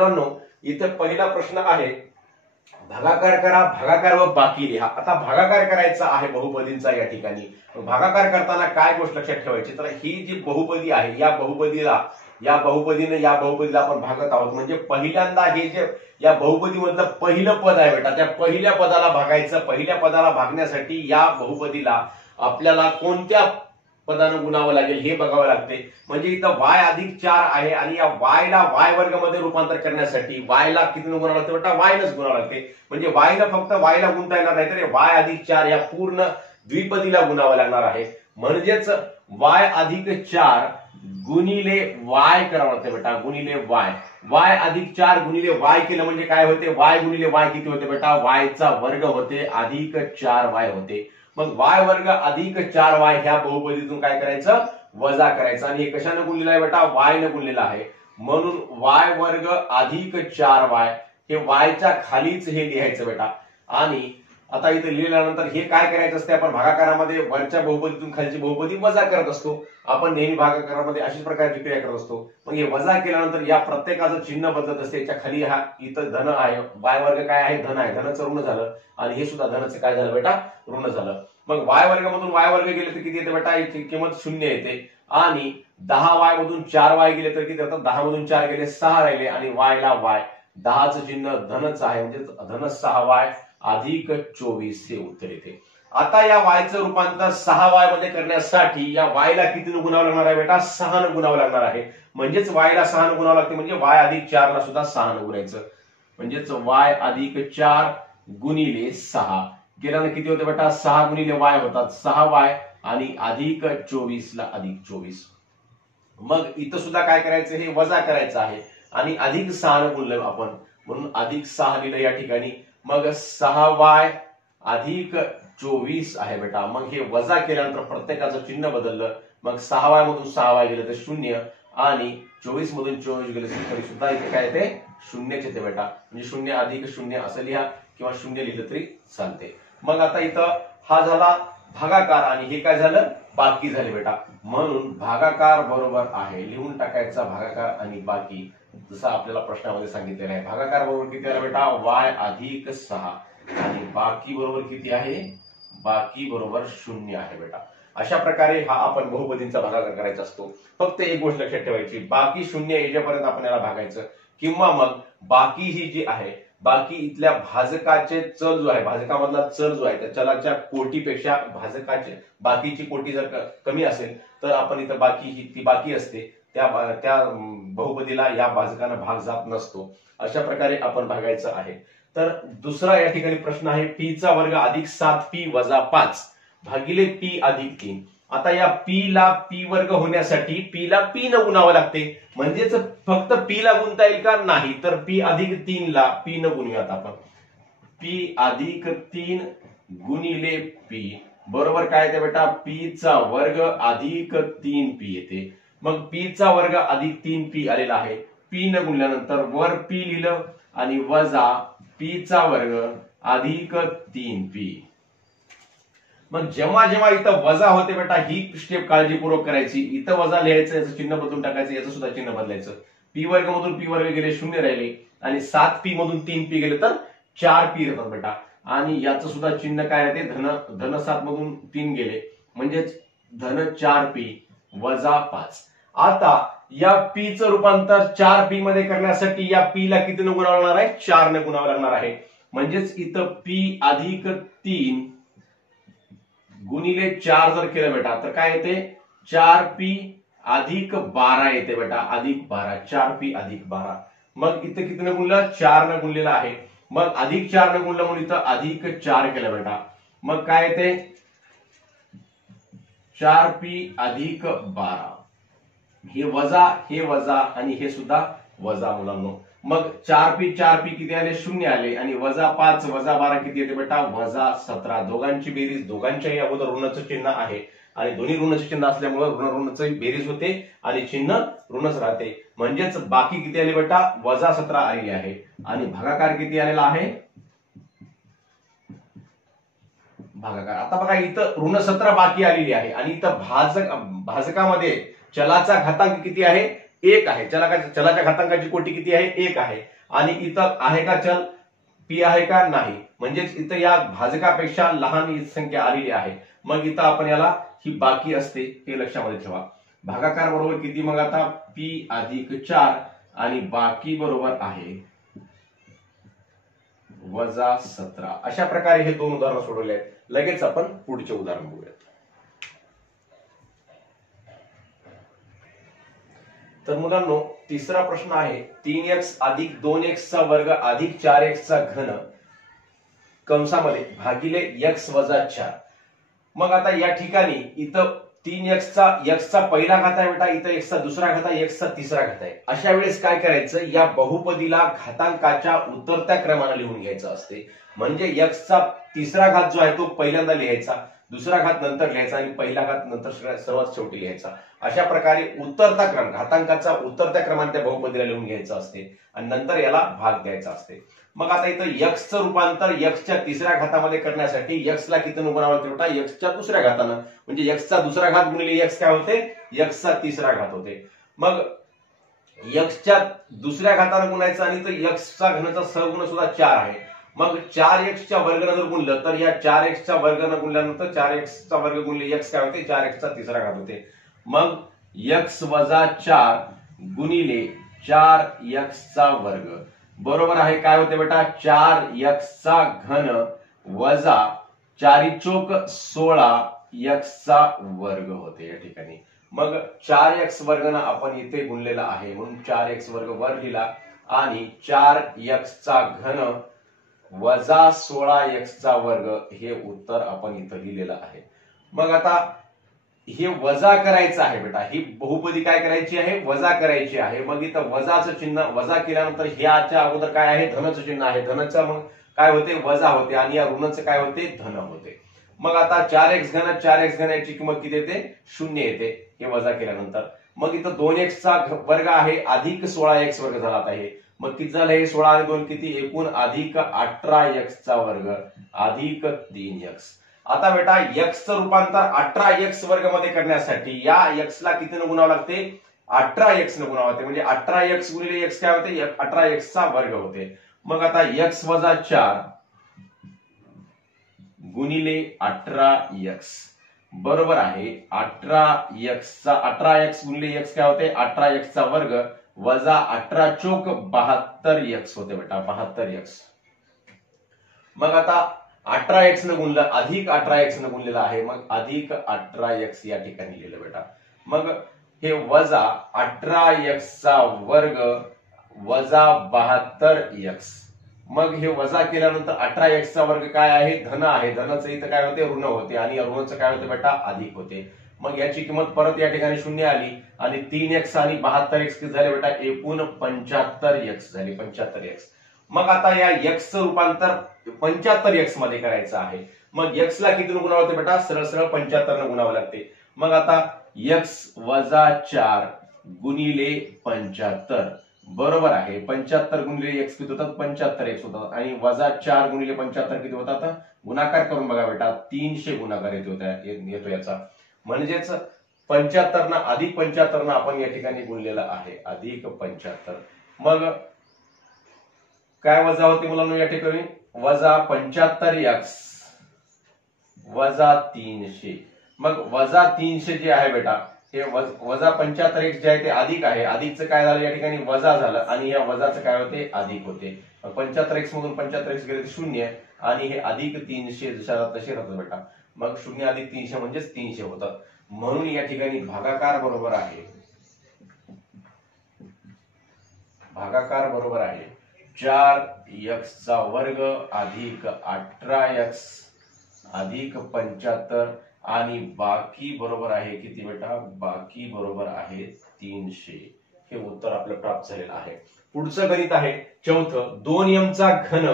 मुलांनो इथे पहिला प्रश्न आहे, भागाकार करा, भागाकार व बाकी लिहा। आता भागाकार करायचा आहे बहुपदींचा या ठिकाणी। भागाकार करताना काय गोष्ट लक्षात ठेवायची, तर ही जी बहुपदी आहे या बहुपदीला आपण भागत आहोत, म्हणजे पहिल्यांदा हे जे या बहुपदीमधलं पहिलं पद आहे बेटा, त्या पहिल्या पदाला भागायचं। पहिल्या पदाला भागण्यासाठी या बहुपदीला आपल्याला कोणत्या पदानं गुणावं लागेल हे बघावं लागते। म्हणजे इथं y अधिक 4 आहे आणि या y ला y वर्ग मध्ये रूपांतर करण्यासाठी y ला किती गुणावं लागते बेटा, y नच गुणावं लागते। म्हणजे y ला फक्त y ला गुणता येणार नाही, तर y अधिक 4 या पूर्ण द्विपदीला गुणावं लागणार आहे। म्हणजेच y अधिक 4 गुणिले y करावं लागते बेटा, गुणिले y अधिक 4 गुणिले y केलं म्हणजे काय होते, y गुणिले y किती होते बेटा, y चा वर्ग होते अधिक 4y होते। मग y वर्ग अधिक 4y ह्या बहुपदीतून काय करायचं, वजा करायचं। आणि हे कशाने गुणलेलं आहे बेटा, y ने गुणलेलं आहे, म्हणून y वर्ग अधिक 4y हे y च्या खालीच हे लिहायचं बेटा। आणि आता इथे लिहिल्यानंतर हे काय करायचं असते, आपण भागाकारामध्ये वरच्या बहुपदीतून खालची बहुपदी वजा करत असतो। आपण नेहमी भागाकारामध्ये अशाच प्रकारची क्रिया करत असतो। मग हे वजा केल्यानंतर या प्रत्येकाचं चिन्ह बदलत असते। याच्या खाली हा इथं धन आहे, y वर्ग काय आहे, धन आहे, धनचं ऋण झालं आणि हे सुद्धा धनचं काय झालं बेटा, ऋण झालं। मग y वर्गामधून y वर्ग गेले तर किती येते बेटा, याची किंमत 0 येते। आणि 10y मधून 4y गेले तर किती येतात, 10 मधून 4 गेले 6 राहिले आणि y ला y, 10चं चिन्ह धनच आहे, म्हणजे धन 6y अधिक 24 हे उत्तर येते। आता या y चं रूपांतर 6y मध्ये करण्यासाठी या y ला किती गुणावं लागणार आहे बेटा, 6 ने गुणावं लागणार आहे। म्हणजेच y ला 6 ने गुणावं लागते, म्हणजे y अधिक 4 ला सुद्धा 6 ने गुणायचं। म्हणजेच y अधिक 4 गुणिले 6 केल्यानं किती होते बेटा, 6 गुणिले y होतात 6y आणि अधिक 24 ला अधिक 24। मग इथं सुद्धा काय करायचं, हे वजा करायचं आहे आणि अधिक 6 ने गुणलं आपण, म्हणून अधिक 6 लिहिलं या ठिकाणी। मग 6y अधिक 24 आहे बेटा। मग हे वजा केल्यानंतर प्रत्येकाचं चिन्ह बदललं, मग 6y मधून 6y गेलं तर 0 आणि 24 मधून 24 गेले तरी सुद्धा इथे काय येते, 0च येते बेटा। म्हणजे 0 अधिक 0 असं लिहा किंवा 0 लिहिलं तरी चालते। मग आता इथं हा झाला भागाकार आणि हे काय झालं, बाकी झाले बेटा। म्हणून भागाकार बरोबर आहे, लिहून टाकायचा भागाकार आणि बाकी, जसं आपल्याला प्रश्नामध्ये सांगितलेलं आहे। भागाकार बरोबर किती आला बेटा, y अधिक 6 आणि बाकी बरोबर किती आहे, बाकी बरोबर 0 आहे बेटा। अशा प्रकारे हा आपण बहुपदींचा भागाकार करायचा असतो। फक्त एक गोष्ट लक्षात ठेवायची, बाकी 0 येण्यापर्यंत आपण याला भागायचं, किंवा मग बाकी ही जी आहे, बाकी इथल्या भाजकाचे चल जो आहे, भाजकामधला चल जो आहे त्या चलाच्या कोटीपेक्षा भाजकाचे बाकीची कोटी जर कमी असेल तर आपण इथं बाकी ही ती बाकी असते, त्या बहुपदीला या भाजकांना भाग जात नसतो। अशा प्रकारे आपण भागायचं आहे। तर दुसरा या ठिकाणी प्रश्न आहे, p चा वर्ग अधिक 7p वजा 5 भागिले p अधिक 3। आता या p ला p वर्ग होण्यासाठी p ला p न गुणावं लागते। म्हणजेच फक्त p ला गुणता येईल का, नाही, तर p अधिक 3 ला p न गुणूयात आपण। p अधिक 3 गुणिले p बरोबर काय येते बेटा, p चा वर्ग अधिक 3p येते। मग p चा वर्ग अधिक 3p आलेला आहे, p न गुणल्यानंतर वर p लिहिलं आणि वजा p चा वर्ग अधिक 3p। मग जेव्हा जेव्हा इथं वजा होते बेटा, ही स्टेप काळजीपूर्वक करायची। इथं वजा लिहायचं, याचं चिन्ह बदलून टाकायचं, याचं सुद्धा चिन्ह बदलायचं। p वर्ग मधून p वर्ग गेले 0 राहिले आणि 7p मधून 3p गेले तर 4p राहतात बेटा। आणि याचं सुद्धा चिन्ह काय येते, धन 7 मधून 3 गेले म्हणजेच धन 4p वजा 5। आता या p चं रूपांतर 4p मध्ये करण्यासाठी या p ला किती न गुणावं लागणार आहे, 4 ने गुणावं लागणार आहे। म्हणजेच इथं p अधिक 3 गुणिले 4 जर केलं बेटा तर काय येते, 4p अधिक 12 येते बेटा, अधिक 12, 4p अधिक 12। मग इथं किती न गुणलं, 4 न गुणलेलं आहे। मग अधिक 4 न गुणलं म्हणून इथं अधिक 4 केलं बेटा। मग काय येते, 4p अधिक 12, हे वजा आणि हे सुद्धा वजा मुलांनो। मग 4p किती आले, 0 आले आणि वजा 5 वजा 12 किती येते बेटा, वजा 17। दोघांची बेरीज, दोघांच्याही अगोदर ऋणाचं चिन्ह आहे आणि दोन्ही ऋणाचं चिन्ह असल्यामुळे ऋणाची बेरीज होते आणि चिन्ह ऋणच राहते। म्हणजेच बाकी किती आले बेटा, वजा 17 आलेली आहे आणि भागाकार किती आलेला आहे, भागाकार। आता बघा इथं ऋण 17 बाकी आलेली आहे आणि इथं भाजकामध्ये चलाचा घातांक किती आहे, 1 आहे, चलाच्या घातांकाची कोटी किती आहे? 1 आहे. आणि इथं आहे का चल पी आहे का? नाही. म्हणजेच इथं या भाजकापेक्षा लहान ही संख्या आलेली आहे. मग इथं आपण याला ही बाकी असते हे लक्षामध्ये ठेवा. भागाकार बरोबर किती मग आता? पी अधिक 4 आणि बाकी बरोबर आहे वजा 17. अशा प्रकारे हे 2 उदाहरणं सोडवले आहेत. लगेच आपण पुढचे उदाहरण बघूयात. तर मुलांनो, तिसरा प्रश्न आहे 3x अधिक 2x चा वर्ग अधिक 4x चा घन कंसामध्ये भागिले x वजा 4. मग आता या ठिकाणी इथं 3x चा पहिला घात आहे बेटा, इथं x चा दुसरा घात आहे, x चा तिसरा घात आहे. अशा वेळेस काय करायचं? या बहुपदीला घातांकाच्या उतरत्या क्रमाने लिहून घ्यायचं असते. म्हणजे x चा तिसरा घात जो आहे तो पहिल्यांदा लिहायचा, दुसरा घात नंतर लिहायचा आणि पहिला घात नंतर सर्वात शेवटी लिहायचा. अशा प्रकारे उतरता क्रम, घातांकाचा उतरत्या क्रमाने त्या बहुपदीला लिहून घ्यायचं असते आणि नंतर याला भाग द्यायचा असते. मग आता इथं x चं रूपांतर x च्या तिसऱ्या घातामध्ये करण्यासाठी x ला किती गुणावं लागते बेटा? x च्या दुसऱ्या घातानं. म्हणजे x चा दुसरा घात गुणिले x काय होते? x चा तिसरा घात होते. मग x च्या दुसऱ्या घातानं गुणायचं आणि तर x चा घनाचा सहगुण सुद्धा 4 आहे. मग 4x च्या वर्गानं जर गुणलं तर या 4x च्या वर्गानं गुणल्यानंतर 4x चा वर्ग गुणिले x काय होते? 4x चा तिसरा घात होते. मग x वजा 4 गुणिले 4x चा वर्ग बरोबर आहे काय होते बेटा? 4x चा घन वजा 4 चोक 16x चा वर्ग होते या ठिकाणी. मग 4x वर्गानं आपण इथे गुणलेला आहे म्हणून 4x वर्ग वर लिहिला आणि 4x चा घन वजा 16x चा वर्ग हे उत्तर आपण इथं लिहिलेलं आहे. मग आता हे वजा करायचं आहे बेटा, ही बहुपदी काय करायची आहे? वजा करायची आहे. मग इथं वजाचं चिन्ह, वजा केल्यानंतर ह्याच्या अगोदर काय आहे? धनचं चिन्ह आहे. धनचं मग काय होते? वजा होते आणि या ऋणाचं काय होते? धन होते. मग आता 4x घन याची किंमत किती येते? 0 येते हे वजा केल्यानंतर. मग इथं 2x चा वर्ग आहे अधिक 16x वर्ग झाला आता हे. मग किती झालं हे? 16 आणि 2 किती? एकूण अधिक 18x चा वर्ग अधिक 3x. आता बेटा x चं रूपांतर 18x वर्ग मध्ये करण्यासाठी या x ला कितीने गुणावं लागते? 18x ने गुणावं लागते. म्हणजे 18x गुणिले x काय होते? 18x चा वर्ग होते. मग आता x वजा 4 गुणिले 18x बरोबर आहे 18x गुणिले x काय होते? 18x चा वर्ग वजा 18 चोक 72x होते बेटा, 72x. मग आता 18x ने गुणलं अधिक 18x ने गुणलेलं आहे. मग अधिक 18x या ठिकाणी लिहिलं बेटा. मग हे वजा 18x चा वर्ग वजा 72x. मग हे वजा केल्यानंतर 18x चा वर्ग काय आहे? धन आहे. धनाचं इथं काय होते? ऋण होते आणि या ऋणाचं काय होते बेटा? अधिक होते. मग याची किंमत परत या ठिकाणी 0 आली आणि 3x आणि 72x किती झाले बेटा? एकूण 75x झाली, 75x. मग आता या x चं रूपांतर 75x मध्ये करायचं आहे. मग x ला किती गुणावं लागते बेटा? सरळ सरळ 75 ने गुणावं लागते. मग आता x वजा 4 गुणिले 75 बरोबर आहे 75 गुणिले x किती होतात? 75x होतात आणि वजा 4 गुणिले 75 किती होतात? गुणाकार करून बघा बेटा, 300 गुणाकार येतो याचा. म्हणजेच 75 ना अधिक 75 ना आपण या ठिकाणी गुणलेलं आहे अधिक 75. मग काय वजा होते मुलांना या ठिकाणी? वजा 75x वजा 300. मग वजा 300 जे आहे बेटा हे वजा 75x जे आहे ते अधिक आहे. अधिकचं काय झालं या ठिकाणी? वजा झालं आणि या वजाचं काय होते? अधिक होते. 75x मधून 75x गेले 0 आणि हे अधिक 300 तसे राहतात बेटा. मग 0 अधिक 300 म्हणजेच 300 होतात. म्हणून या ठिकाणी भागाकार बरोबर आहे 4x चा वर्ग अधिक 18x अधिक 75 आणि बाकी बरोबर आहे किती बेटा? बाकी बरोबर आहे 300. हे उत्तर आपलं प्राप्त झालेलं आहे. पुढचं गणित आहे चौथं. 2m चा घन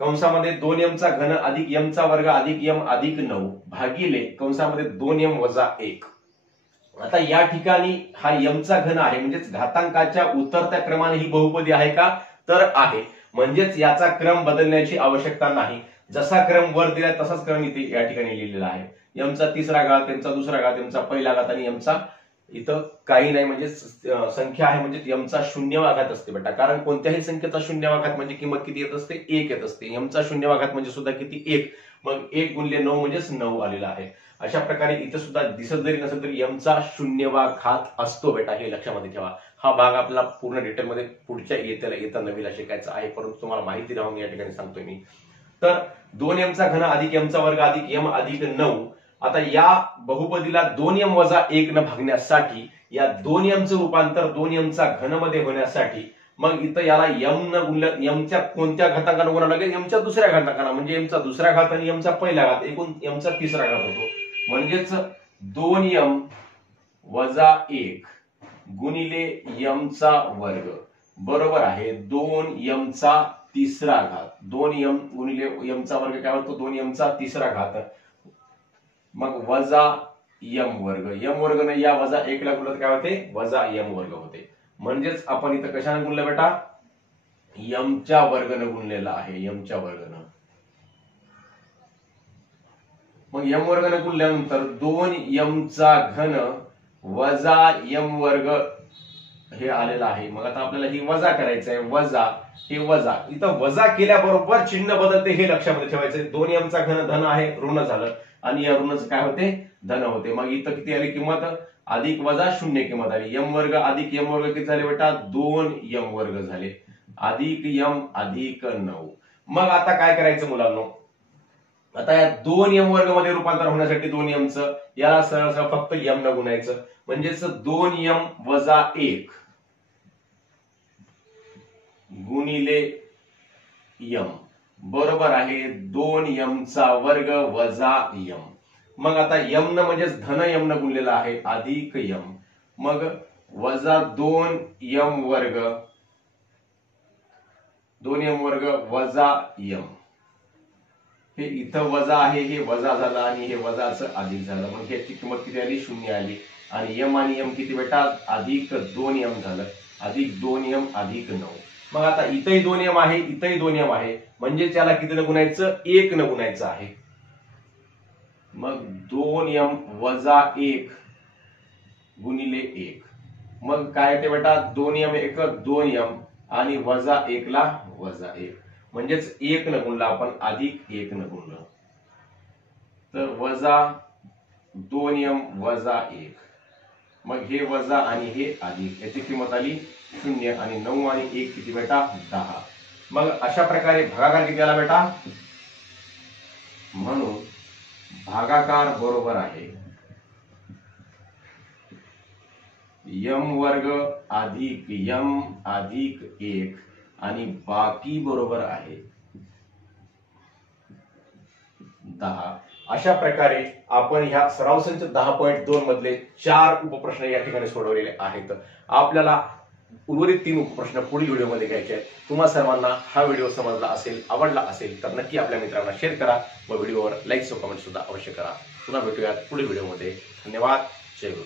कंसामध्ये 2m चा घन अधिक m चा वर्ग अधिक m अधिक 9 भागिले कंसामध्ये 2m वजा 1. आता या ठिकाणी हा m चा घन आहे म्हणजेच घातांकाच्या उतरत्या क्रमाने ही बहुपदी आहे का? तर आहे. म्हणजेच याचा क्रम बदलण्याची आवश्यकता नाही. जसा क्रम वर दिला तसाच क्रम इथे या ठिकाणी लिहिलेला आहे. m चा तिसरा घात, m चा दुसरा घात, m चा पहिला घात आणि m चा इथं काही नाही, म्हणजे संख्या आहे म्हणजे यमचा शून्यवा घात असते बेटा, कारण कोणत्याही संख्येचा शून्यवा घात म्हणजे किंमत किती येत असते, 1 येत असते. यमचा शून्यवा घात म्हणजे सुद्धा किती, 1. मग 1 गुणिले 9 म्हणजेच 9 आलेला आहे. अशा प्रकारे इथं सुद्धा दिसत जरी नसेल तरी यमचा शून्यवा घात असतो बेटा, हे लक्षामध्ये ठेवा. हा भाग आपल्याला पूर्ण डिटेलमध्ये पुढच्या येत्या नवीला शिकायचा आहे, परंतु तुम्हाला माहिती राहून या ठिकाणी सांगतोय मी. तर 2m चा घन अधिक m चा वर्ग अधिक m अधिक 9. आता या बहुपदीला 2m वजा 1 न भागण्यासाठी, या 2m चं रूपांतर 2m चा घन मध्ये होण्यासाठी, मग इथं याला m न गुणलं, m च्या कोणत्या घातांकानं गुणावं लागेल, m च्या दुसऱ्या घातांकानं, म्हणजे m चा दुसरा घात आणि m चा पहिला घात, एकूण m चा तिसरा घात होतो. म्हणजेच 2m वजा 1 गुणिले m चा वर्ग बरोबर आहे 2m चा तिसरा घात. 2m गुणिले m चा वर्ग काय होतो, 2m चा तिसरा घात, मग वजा m वर्ग. m वर्ग ने या वजा 1 ला गुणलं काय होते, वजा m वर्ग होते. म्हणजेच आपण इथं कशाने गुणलं बेटा, m च्या वर्गनं गुणलेला आहे, m च्या वर्गनं. मग m वर्गने गुणल्यानंतर 2m चा घन वजा m वर्ग हे आलेलं आहे. मग आता आपल्याला ही वजा करायचं आहे, वजा हे वजा, इथं वजा केल्याबरोबर चिन्ह बदलते हे लक्षामध्ये ठेवायचं. 2m चा घन धन आहे, ऋण झालं, आणि या ऋणाचं काय होते, धन होते. मग इथं किती आली किंमत, अधिक वजा शून्य किंमत आली. m वर्ग अधिक m वर्ग किती झाले बेटा, 2m वर्ग झाले, अधिक m अधिक 9. मग आता काय करायचं मुलांनो, आता या 2m वर्ग मध्ये रूपांतर होण्यासाठी 2m चं याला सरळ सरळ फक्त m न गुणायचं, म्हणजेच 2m वजा 1 गुणिले m बरोबर आहे 2m चा वर्ग वजा m. मग आता m न म्हणजेच धन m न गुणलेला आहे, अधिक m, मग वजा 2m वर्ग, 2m वर्ग वजा m. हे इथं वजा आहे, हे वजा झालं, आणि हे वजाचं अधिक झालं. मग ह्याची किंमत किती आली, 0 आली. आणि m आणि m किती बेटा, अधिक 2m झालं, अधिक 2m अधिक 9. मग आता इथंही 2m आहे, इथंही 2m आहे, म्हणजे त्याला किती न गुणायचं, 1 न गुणायचं आहे. मग 2m वजा 1 गुणिले 1, मग काय ते बेटा, 2m 1 2m, आणि वजा 1 ला वजा 1, म्हणजेच 1 न गुणला आपण, अधिक 1 न गुणलं, तर वजा 2m वजा 1. मग हे वजा आणि हे अधिक, याची किंमत आली 0, आणि 9 आणि 1 किती बेटा, 10. मग अशा प्रकारे भागाकार किती आला बेटा, म्हणून भागाकार बरोबर आहे m वर्ग अधिक m अधिक 1, आणि बाकी बरोबर आहे 10. अशा प्रकारे आपण ह्या सराव संच 10.2 मधले 4 उपप्रश्न या ठिकाणी सोडवलेले आहेत. आपल्याला उर्वरित 3 उपप्रश्न पुढील व्हिडिओमध्ये घ्यायचे आहेत. तुम्हा सर्वांना हा व्हिडिओ समजला असेल, आवडला असेल तर नक्की आपल्या मित्रांना शेअर करा व व्हिडिओवर लाईक व कमेंट सुद्धा अवश्य करा. पुन्हा भेटूयात पुढील व्हिडिओमध्ये. धन्यवाद. जय गुरु.